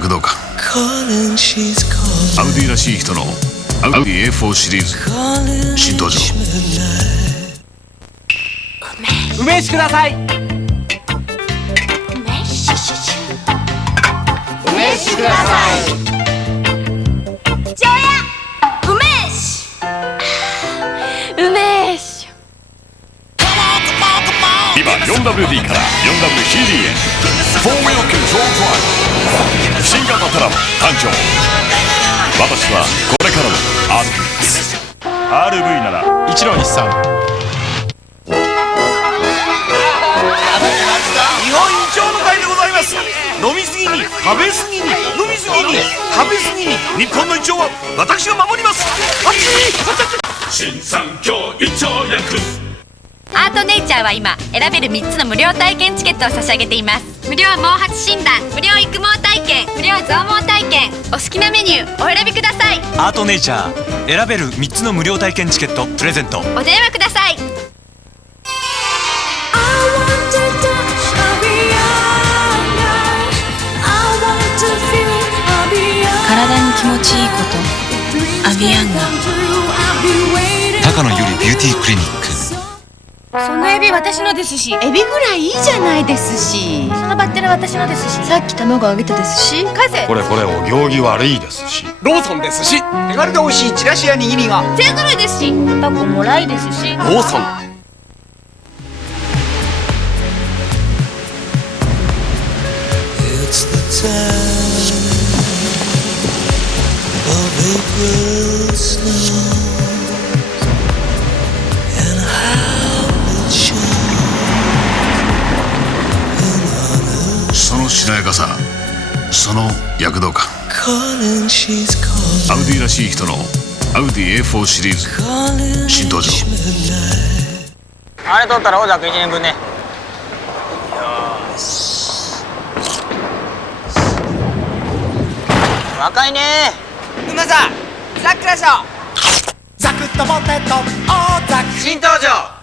躍動感。アウディらしい人のアウディ A4 シリーズ新登場。梅酒ください。梅酒ください。じゃや梅酒。梅酒。今 4WD から 4WCD へ4 Wheel Control Drive 新型トラム誕生。私はこれからのRV なら一郎日産。日本一丁の会でございます。飲みすぎに食べすぎに飲みすぎに食べすぎに日本の一丁は私が守ります。新三協一丁薬。アートネイチャーは今選べる3つの無料体験チケットを差し上げています。無料毛髪診断、無料育毛体験、無料増毛体験。お好きなメニューお選びください。アートネイチャー選べる3つの無料体験チケットプレゼント。お電話ください。体に気持ちいいことアビアンガ高野由里ビューティークリニック。そのエビ私のですし、エビぐらいいいじゃないですし、そのバッテラ私のですし、さっき卵あげたですし、風これお行儀悪いですし、ローソンですし。手軽で美味しいチラシや握りが勢ぞろいですし、タコもらいですし、ローソン。そのしなやかさ、その躍動感。アウディらしい人のアウディ A4 シリーズ新登場。あれ取ったらおざく1年分ね。若いね。馬さん、さくら賞。ザクッとポテト大ザク新登場。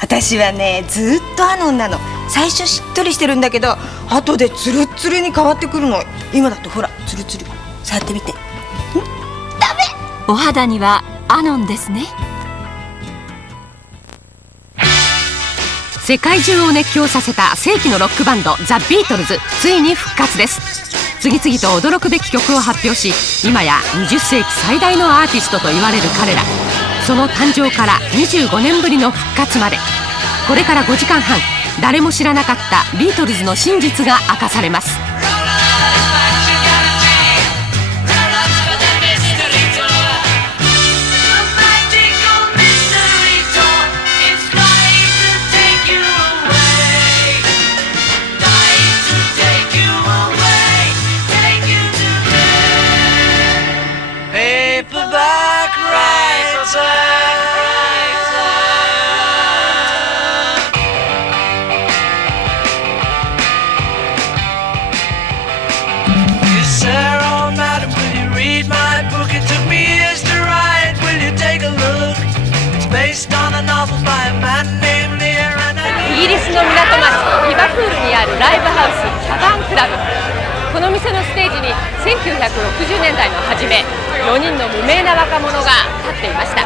私はね、ずっとアノンなの。最初しっとりしてるんだけど、後でツルッツルに変わってくるの。今だとほらツルツル。触ってみて。ダメ。お肌にはアノンですね。世界中を熱狂させた世紀のロックバンドザ・ビートルズ、ついに復活です。次々と驚くべき曲を発表し、今や20世紀最大のアーティストと言われる彼ら。その誕生から25年ぶりの復活まで、これから5時間半、誰も知らなかったビートルズの真実が明かされます。イギリスの港町リバプールにあるライブハウスキャバンクラブ。この店のステージに1960年代の初め、4人の無名な若者が立っていました。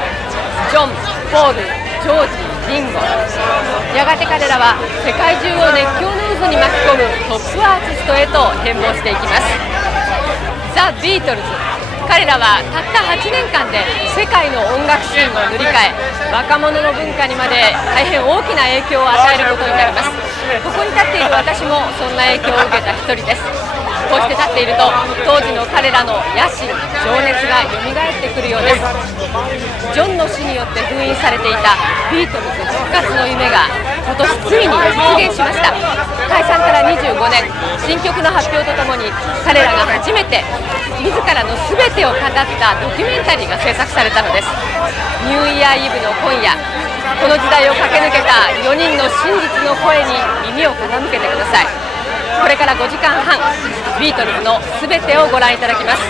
ジョン、ポール、ジョージ、リンゴ。やがて彼らは世界中を熱狂の渦に巻き込むトップアーティストへと変貌していきます。ザ・ビートルズ。彼らはたった8年間で世界の音楽シーンを塗り替え、若者の文化にまで大変大きな影響を与えることになります。ここに立っている私もそんな影響を受けた一人です。こうして立っていると、当時の彼らの野心、情熱が蘇ってくるようです。ジョンの死によって封印されていたビートルズ復活の夢が今年ついに実現しました。解散から25年、新曲の発表とともに彼らが初めて自らの全てを語ったドキュメンタリーが制作されたのです。ニューイヤーイブの今夜、この時代を駆け抜けた4人の真実の声に耳を傾けてください。これから5時間半、ビートルズの全てをご覧いただきます。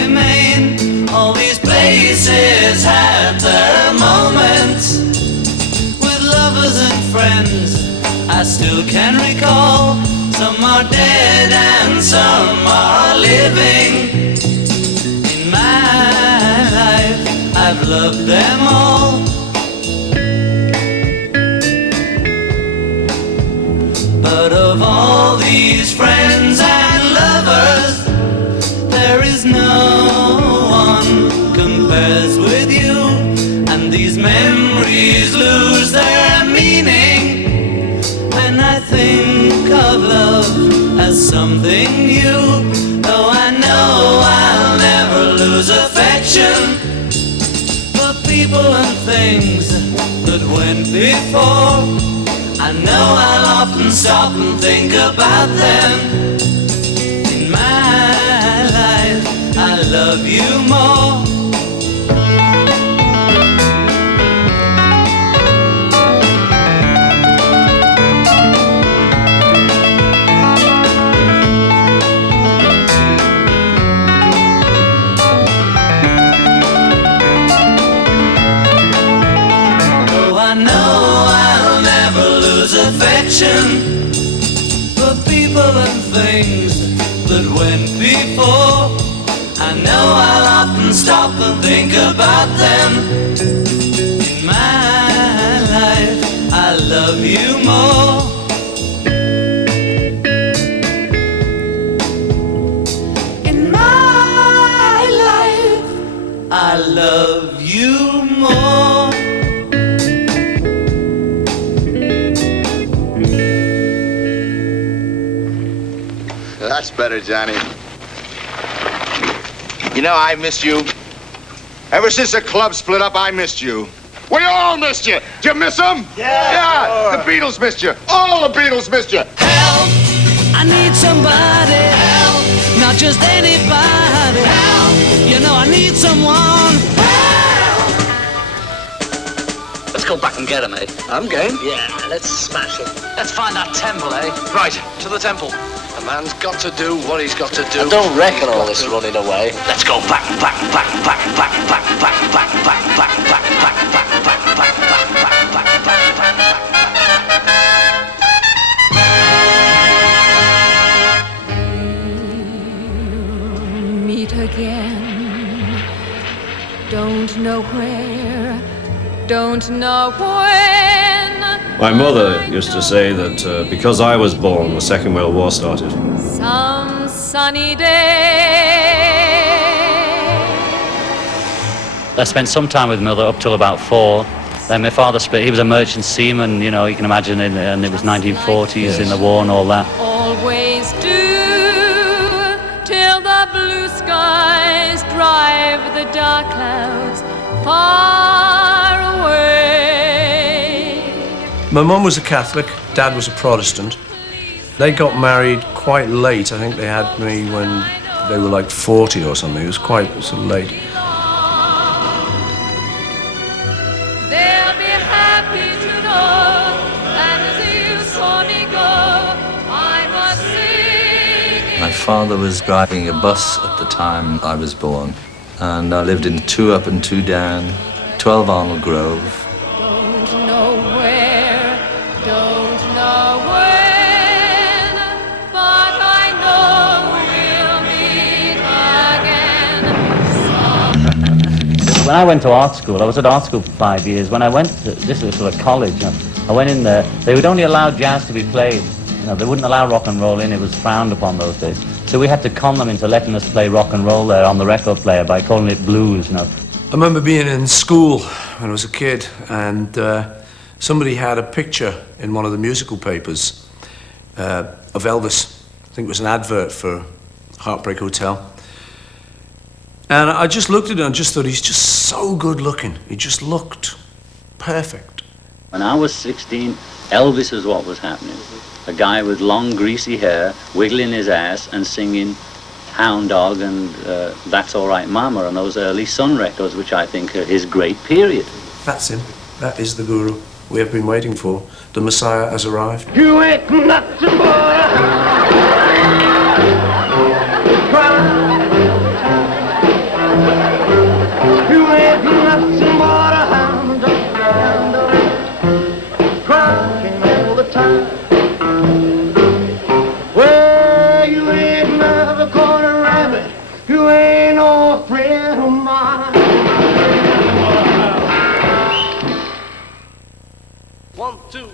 remain. All these places had their moments with lovers and friends I still can recall. Some are dead and some are living. In my life I've loved them all. But of all these friends and lovers, there is no one compares with you. And these memories lose their meaning when I think of love as something new. Though I know I'll never lose affection for people and things that went before. I know I'll often stop and think about them. In my life, I love you more. Oh, I know I'll never lose affection for people and things that went before. I know I'll often stop and think about them. In my life, I love you more. In my life, I love you more. That's better, Johnny. You know, I missed you. Ever since the club split up, I missed you. We all missed you. Did you miss them? Yeah. Sure. The Beatles missed you. All the Beatles missed you. Help! I need somebody. Help! Not just anybody. Help! You know I need someone. Help! Let's go back and get him, eh? I'm game. Yeah, let's smash him. Let's find that temple, eh? Right, to the temple. A man's got to do what he's got to do. I don't reckon all this running away. Let's go back. Meet again. Don't know where. Don't know when. My mother used to say that because I was born, the Second World War started. Some sunny day. I spent some time with mother up till about 4. Then my father split. He was a merchant seaman, you know, you can imagine, and it was 1940s in the war and all that. Always do till the blue skies drive the dark clouds far away. My mum was a Catholic, Dad was a Protestant. They got married quite late. I think they had me when they were like 40 or something. It was quite sort of late. They'll be happy to know that as you saw me go, I was singing. My father was driving a bus at the time I was born, and I lived in 2 up and 2 down, 12 Arnold Grove. Don't know where, don't know when, but I know we'll meet again. When I went to art school, I was at art school for 5 years. When I went to, this was sort of college, I went in there, they would only allow jazz to be played. You know, they wouldn't allow rock and roll in, it was frowned upon those days. So we had to con them into letting us play rock and roll there on the record player by calling it blues, you know. I remember being in school when I was a kid, and somebody had a picture in one of the musical papers of Elvis. I think it was an advert for Heartbreak Hotel. And I just looked at it and just thought, he's just so good looking. He just looked perfect. When I was 16, Elvis is what was happening. A guy with long, greasy hair, wiggling his ass and singing Hound Dog and That's All Right Mama and those early Sun records, which I think are his great period. That's him. That is the guru we have been waiting for. The Messiah has arrived. You ain't nothing but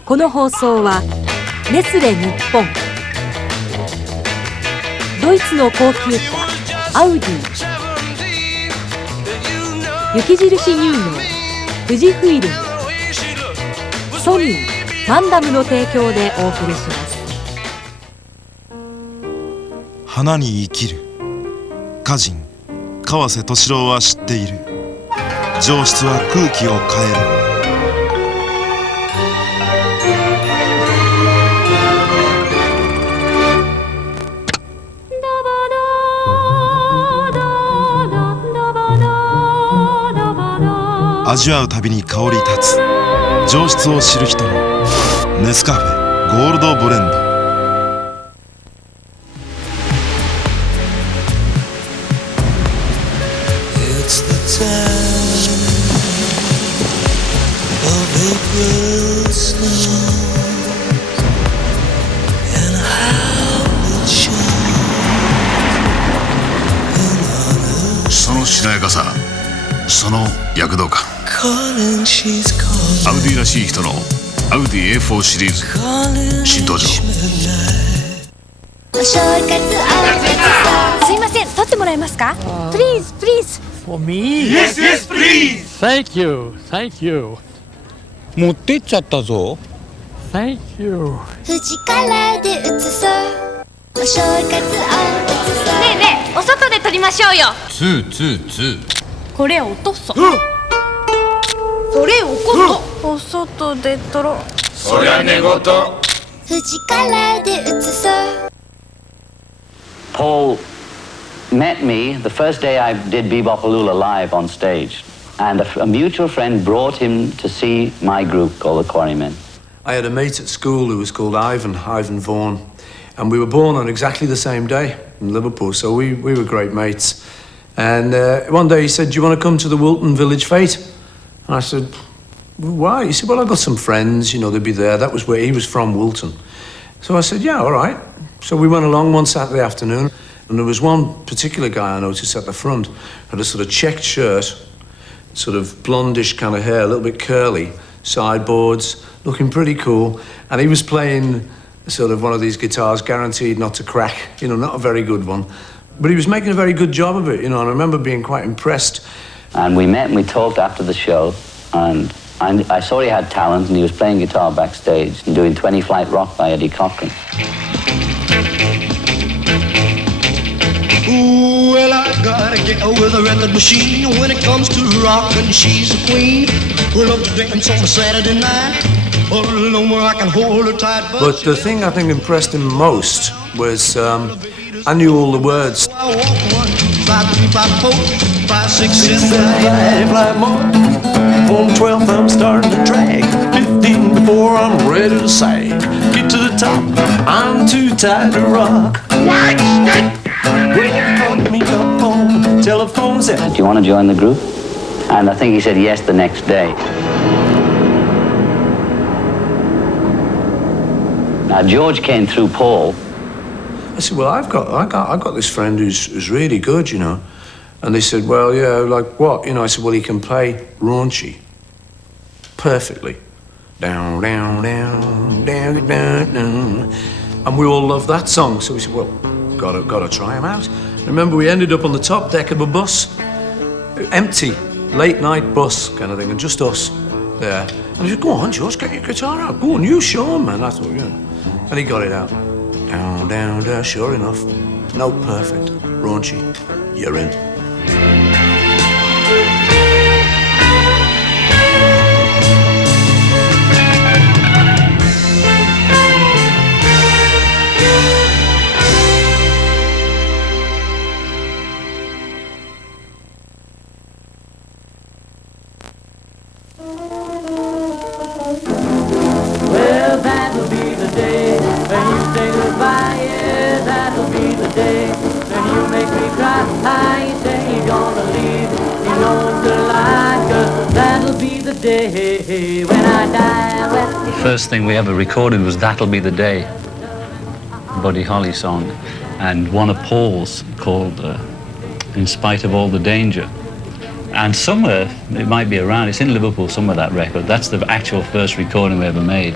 この放送はネスレ日本、ドイツの高級車アウディ、雪印乳業、富士フイルム、ソニー、マンダムの提供でお送りします。花に生きる歌人川瀬俊郎は知っている。上質は空気を変える。味わうたびに香り立つ上質を知る人のネスカフェゴールドブレンド。そのしなやかさ、その躍動感、アウディらしい人のアウディ A4 シリーズ新登場。すいません、撮ってもらえますか？ Please, please. For me? Yes, yes, please. Thank you, thank you. 持ってっちゃったぞ。Thank you. 富士からで写そう。お正月を写そう。ねえねえ、お外で撮りましょうよ。これおとそ。それおこと。お外で撮ろう。そりゃ寝言。富士からで写そう。Paul met me the first day I did Bebopaloola live on stage, and a mutual friend brought him to see my group called the Quarrymen. I had a mate at school who was called Ivan Vaughan, and we were born on exactly the same day in Liverpool, so we were great mates. And one day he said, "Do you want to come to the Wilton Village Fete?" And I said, "Why?" He said, "Well, I've got some friends, you know, they'd be there." That was where he was from, Wilton. So I said, "Yeah, all right." So we went along one Saturday afternoon, and there was one particular guy I noticed at the front, had a sort of checked shirt, sort of blondish kind of hair, a little bit curly, sideboards, looking pretty cool, and he was playing sort of one of these guitars guaranteed not to crack, you know, not a very good one. But he was making a very good job of it, you know, and I remember being quite impressed. And we met and we talked after the show, and I saw he had talent, and he was playing guitar backstage and doing 20 Flight Rock by Eddie Cochran. Ooh, well, I gotta get with a record machine. When it comes to rockin', she's a queen. We love to dance on a Saturday night, all alone where I can hold her tight. But the thing I think impressed him most was I knew all the words. I walk 1, 2, 5, 3, 5, 4, 5, 6, 7, 8. On 12th I'm starting to drag. 15 before I'm ready to sag. Get to the top, I'm too tired to rock. When you phone me up on telephone set. Do you want to join the group? And I think he said yes the next day. Now George came through Paul. I said, "Well, I've got this friend who's really good, you know." And they said, "Well, yeah, like what?" You know, I said, "Well, he can play raunchy perfectly. Down, down, down, down, down, down." And we all loved that song. So we said, "Well, gotta try him out." Remember, we ended up on the top deck of a bus, empty, late night bus kind of thing, and just us there. And he said, "Go on, George, get your guitar out. Go on, you show him, man." I thought, yeah. And he got it out. Down, down, down. Sure enough, note perfect, raunchy. You're in. Well, that'll be the day when you say goodbye. Yeah, that'll be the day when you make me cry. You say you're gonna leave, you know it's a lie, 'cause that'll be the day when I die. The first thing we ever recorded was That'll Be the Day, Buddy Holly song, and one of Paul's called In Spite of All the Danger. And somewhere, it might be around, it's in Liverpool somewhere, that record. That's the actual first recording we ever made.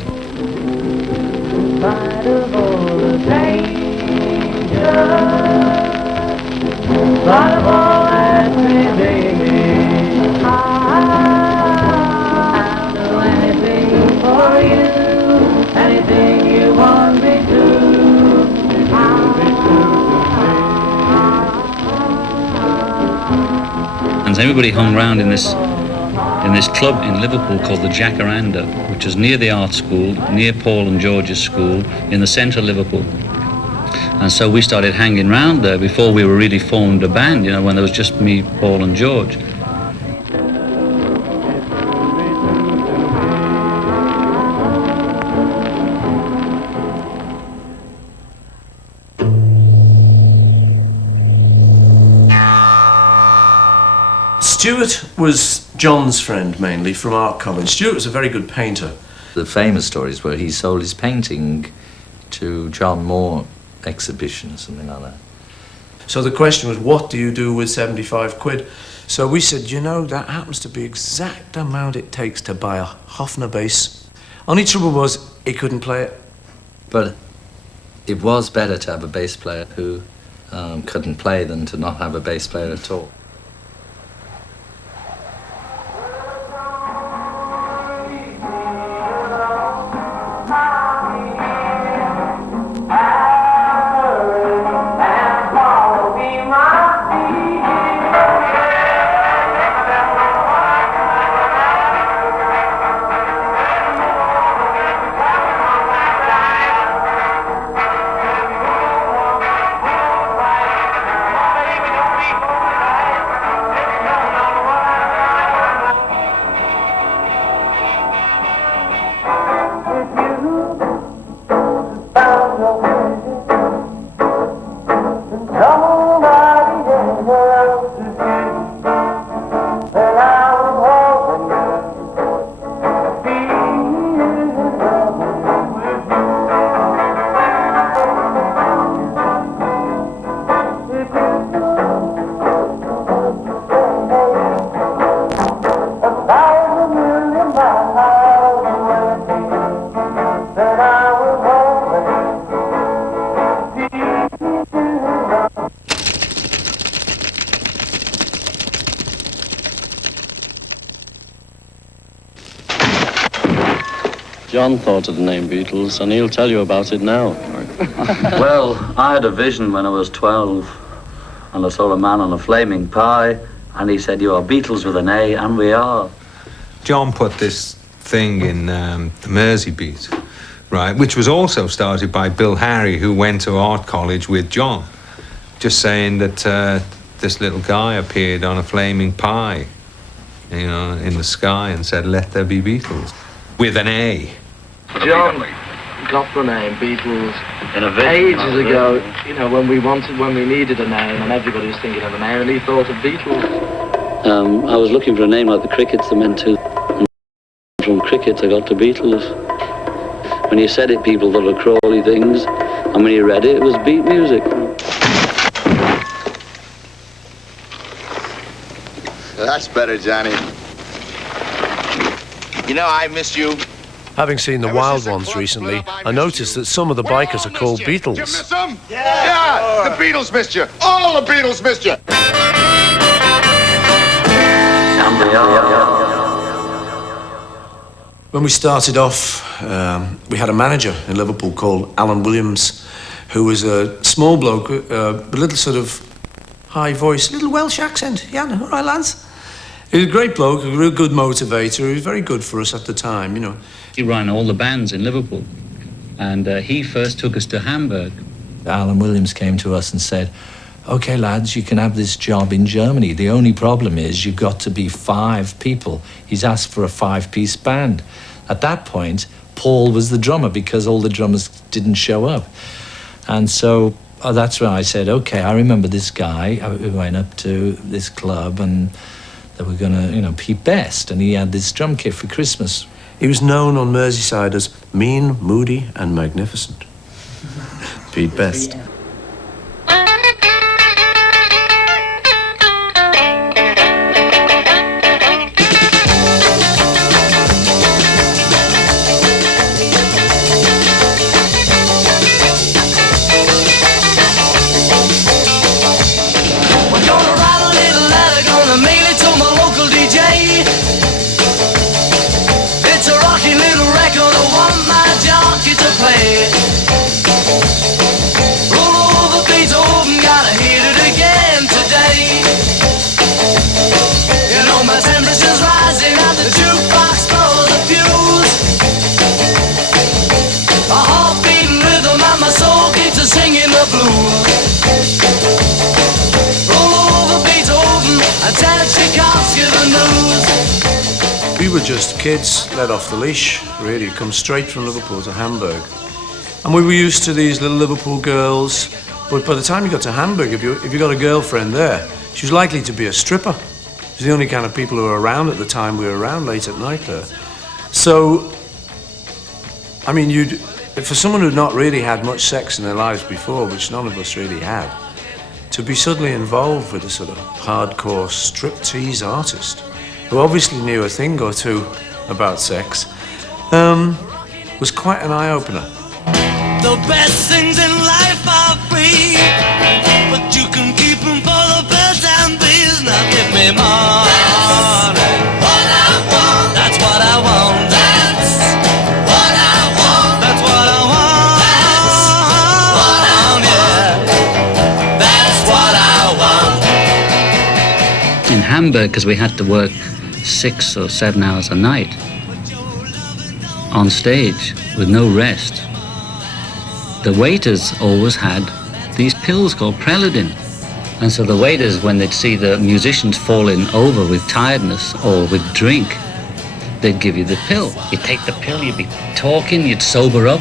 And everybody hung round in this club in Liverpool called the Jacaranda, which was near the art school, near Paul and George's school, in the centre of Liverpool. And so we started hanging round there before we were really formed a band, you know, when there was just me, Paul and George. Stuart was John's friend mainly from art college. Stuart was a very good painter. The famous stories where he sold his painting to John Moore exhibition or something like that. So the question was, what do you do with 75 quid? So we said, you know, that happens to be exact amount it takes to buy a Hofner bass. Only trouble was, he couldn't play it. But it was better to have a bass player who couldn't play than to not have a bass player at all. John thought of the name Beatles, and he'll tell you about it now. Well, I had a vision when I was 12, and I saw a man on a flaming pie, and he said, "You are Beatles with an A," and we are. John put this thing in the Mersey Beat, right, which was also started by Bill Harry, who went to art college with John, just saying that this little guy appeared on a flaming pie, you know, in the sky, and said, "Let there be Beatles," with an A. John got the name Beatles ages ago, you know, when we needed a name and everybody was thinking of a name, and he thought of Beatles. I was looking for a name like the Crickets, the meant to. And from Crickets, I got to Beatles. When you said it, people thought of crawly things, and when you read it, it was beat music. That's better, Johnny. You know, I missed you. Having seen the Wild Ones recently, I noticed that some of the bikers are called Beatles. Did you miss them? Yeah, the Beatles missed you. All the Beatles missed you. When we started off, we had a manager in Liverpool called Alan Williams, who was a small bloke, a little sort of high voice, little Welsh accent. Yeah, all right, lads. He was a great bloke, a real good motivator. He was very good for us at the time, you know. He ran all the bands in Liverpool, and he first took us to Hamburg. Alan Williams came to us and said, "Okay, lads, you can have this job in Germany. The only problem is you've got to be 5 people." He's asked for a 5-piece band. At that point, Paul was the drummer because all the drummers didn't show up. And so that's when I said, okay, I remember this guy who went up to this club and they were going to, you know, Pete Best, and he had this drum kit for Christmas. He was known on Merseyside as mean, moody, and magnificent. Pete Best. she costs you the news. We were just kids let off the leash, really, come straight from Liverpool to Hamburg. And we were used to these little Liverpool girls, but by the time you got to Hamburg, if you got a girlfriend there, she was likely to be a stripper. She was the only kind of people who were around at the time we were around late at night there. So, I mean, for someone who'd not really had much sex in their lives before, which none of us really had, to be suddenly involved with a sort of hardcore striptease artist who obviously knew a thing or two about sex, was quite an eye-opener. The best things in life are free, but you can keep them for the birds and bees. Now give me money. What I want, that's what I want. That's what I want. That's what I want. That's what I want. Yeah, that's what I want. In Hamburg, because we had to work 6 or 7 hours a night on stage with no rest, the waiters always had these pills called Preludin. And so the waiters, when they'd see the musicians falling over with tiredness or with drink, they'd give you the pill. You'd take the pill, you'd be talking, you'd sober up.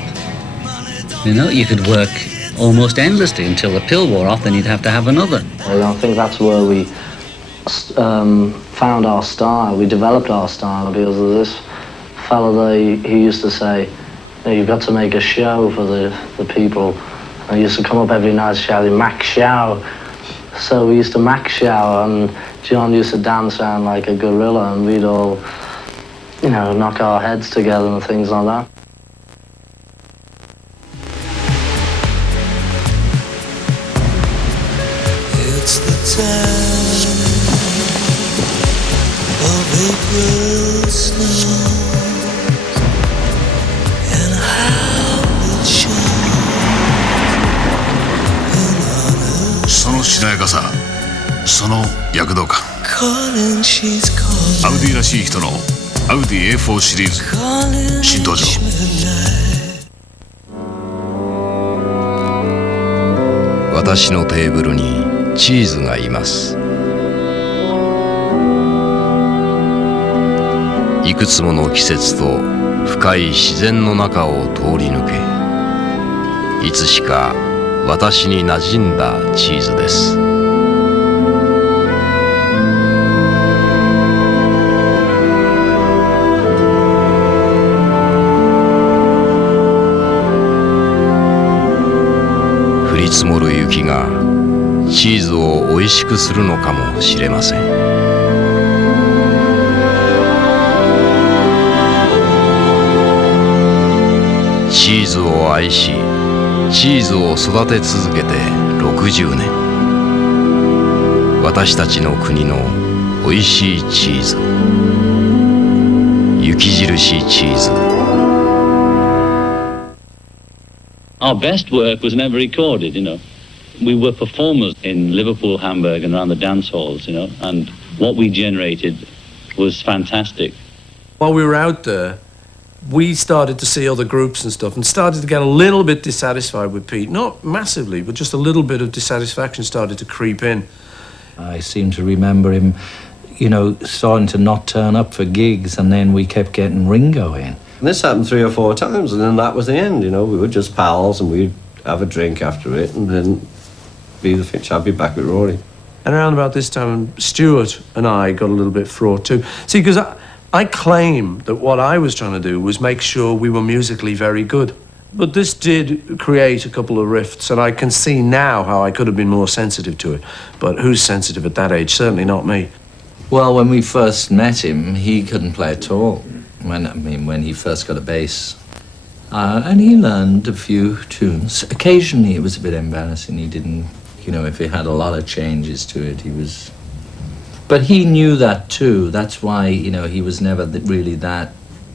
You know, you could work almost endlessly until the pill wore off, then you'd have to have another. I think that's where we found our style. We developed our style because of this fella there. He used to say, you've got to make a show for the people. And he used to come up every night shouting, Mac Show. So we used to Mac Show, and John used to dance around like a gorilla, and we'd all, knock our heads together and things like that. It's the time of April snow.そのしなやかさ、その躍動感。アウディらしい人のアウディ A4 シリーズ新登場。私のテーブルにチーズがいます。いくつもの季節と深い自然の中を通り抜け、いつしか私に馴染んだチーズです。降り積もる雪がチーズをおいしくするのかもしれません。チーズを愛し、チーズを育て続けて60年。私たちの国のおいしいチーズ、雪印チーズ。Our best work was never recorded, We were performers in Liverpool, Hamburg, and around the dance halls, and what we generated was fantastic. While we were out there, we started to see other groups and stuff and started to get a little bit dissatisfied with Pete. Not massively, but just a little bit of dissatisfaction started to creep in. I seem to remember him, starting to not turn up for gigs, and then we kept getting Ringo in. And this happened 3 or 4 times, and then that was the end, We were just pals, and we'd have a drink after it, and then I'd be back with Rory. And around about this time, Stuart and I got a little bit fraught too. See, because I claim that what I was trying to do was make sure we were musically very good. But this did create a couple of rifts, and I can see now how I could have been more sensitive to it. But who's sensitive at that age? Certainly not me. Well, when we first met him, he couldn't play at all. When he first got a bass. And he learned a few tunes. Occasionally it was a bit embarrassing. He didn't, if he had a lot of changes to it, But he knew that too. That's why, he was never really that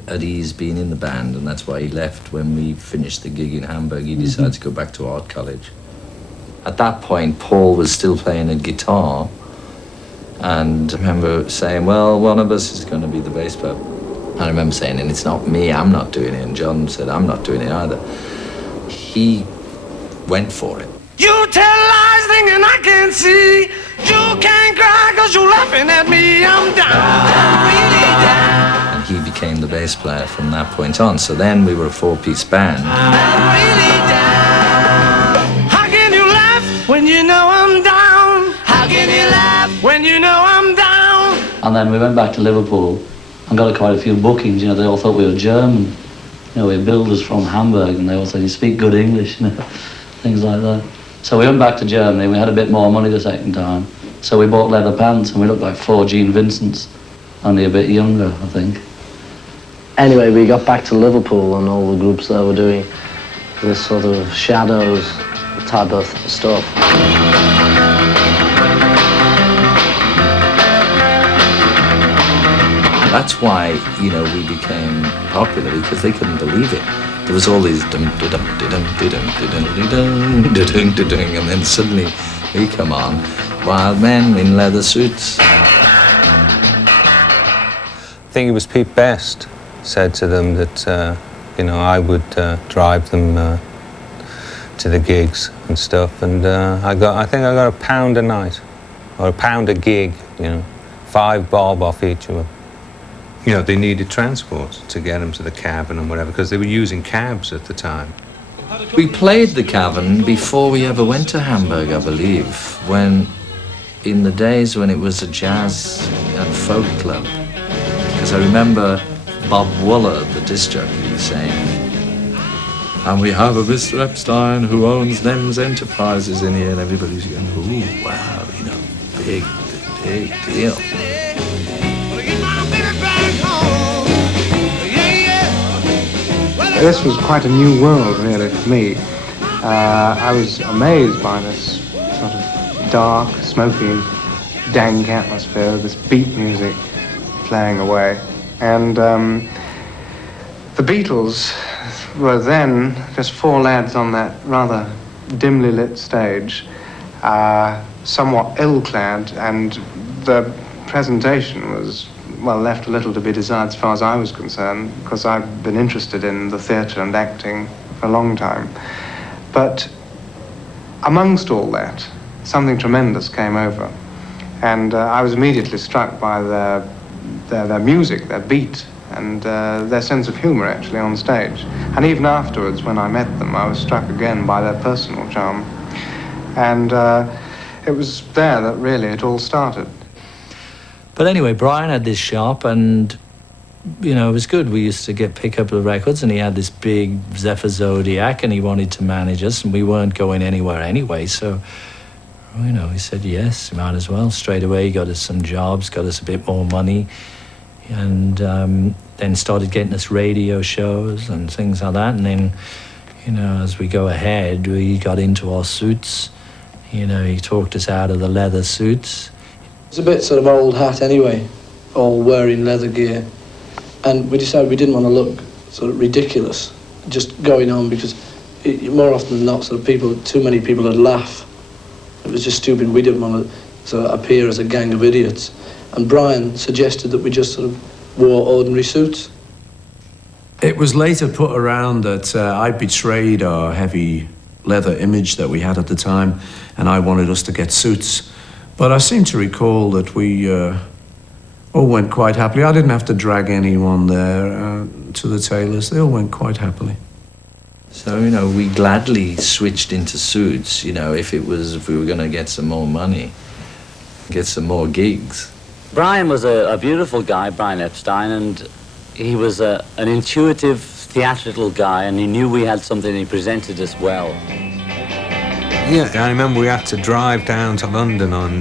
at ease being in the band, and that's why he left when we finished the gig in Hamburg. He decided to go back to art college. At that point, Paul was still playing a guitar, and I remember saying, well, one of us is going to be the bass player. I remember saying, and it's not me, I'm not doing it. And John said, I'm not doing it either. He went for it. You tell lies thinking I can't see. You can't cry 'cause you're laughing at me, I'm down. Really down. And he became the bass player from that point on. So then we were a four-piece band. Really down. How can you laugh when you know I'm down? How can you laugh when you know I'm down? And then we went back to Liverpool and got quite a few bookings. You know, they all thought we were German. You know, we were builders from Hamburg, and they all said, you speak good English, you know, things like that. So we went back to Germany. We had a bit more money the second time. So we bought leather pants, and we looked like 4 Gene Vincents, only a bit younger, I think. Anyway, we got back to Liverpool, and all the groups there were doing this sort of Shadows type of stuff. That's why, you know, we became popular, because they couldn't believe it. There was all these dum dum dum dum dum dum dum, and then suddenly we come on, wild men in leather suits. I think it was Pete Best said to them that, you know, I would drive them to the gigs and stuff, and I think I got £1 a night, or £1 a gig, you know, 5 bob off each of them. You know, they needed transport to get them to the Cavern and whatever, because they were using cabs at the time. We played the Cavern before we ever went to Hamburg, I believe, when, in the days when it was a jazz and folk club. Because I remember Bob Wooler, the disc jockey, saying, and we have a Mr. Epstein who owns Nem's Enterprises in here, and everybody's going, ooh, wow, you know, big deal. This was quite a new world, really, for me. I was amazed by this sort of dark, smoky, dank atmosphere, this beat music playing away. And the Beatles were then just 4 lads on that rather dimly lit stage, somewhat ill-clad, and the presentation was, well, left a little to be desired as far as I was concerned, because I've been interested in the theatre and acting for a long time. But amongst all that, something tremendous came over. And I was immediately struck by their music, their beat, and their sense of humour, actually, on stage. And even afterwards, when I met them, I was struck again by their personal charm. And it was there that really it all started. But anyway, Brian had this shop, and, you know, it was good. We used to pick up the records, and he had this big Zephyr Zodiac, and he wanted to manage us, and we weren't going anywhere anyway. So, you know, he said, yes, might as well. Straight away, he got us some jobs, got us a bit more money, and then started getting us radio shows and things like that. And then, you know, as we go ahead, we got into our suits. You know, he talked us out of the leather suits. It's a bit sort of old hat anyway, all wearing leather gear. And we decided we didn't want to look sort of ridiculous, just going on, because more often than not, sort of too many people would laugh. It was just stupid. We didn't want to sort of appear as a gang of idiots. And Brian suggested that we just sort of wore ordinary suits. It was later put around that I betrayed our heavy leather image that we had at the time, and I wanted us to get suits. But I seem to recall that we all went quite happily. I didn't have to drag anyone there to the tailors. They all went quite happily. So, you know, we gladly switched into suits, you know, if we were going to get some more money, get some more gigs. Brian was a beautiful guy, Brian Epstein, and he was an intuitive, theatrical guy, and he knew we had something, and he presented us well. Yeah, I remember we had to drive down to London on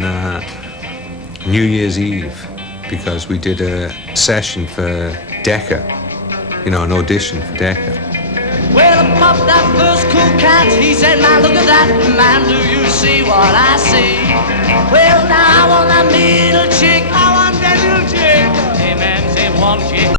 New Year's Eve because we did a session for Decca, you know, an audition for Decca. Well, I popped that first cool cat. He said, man, look at that. Man, do you see what I see? Well, now I want that middle chick. I want that little chick. Hey, man, say one chick.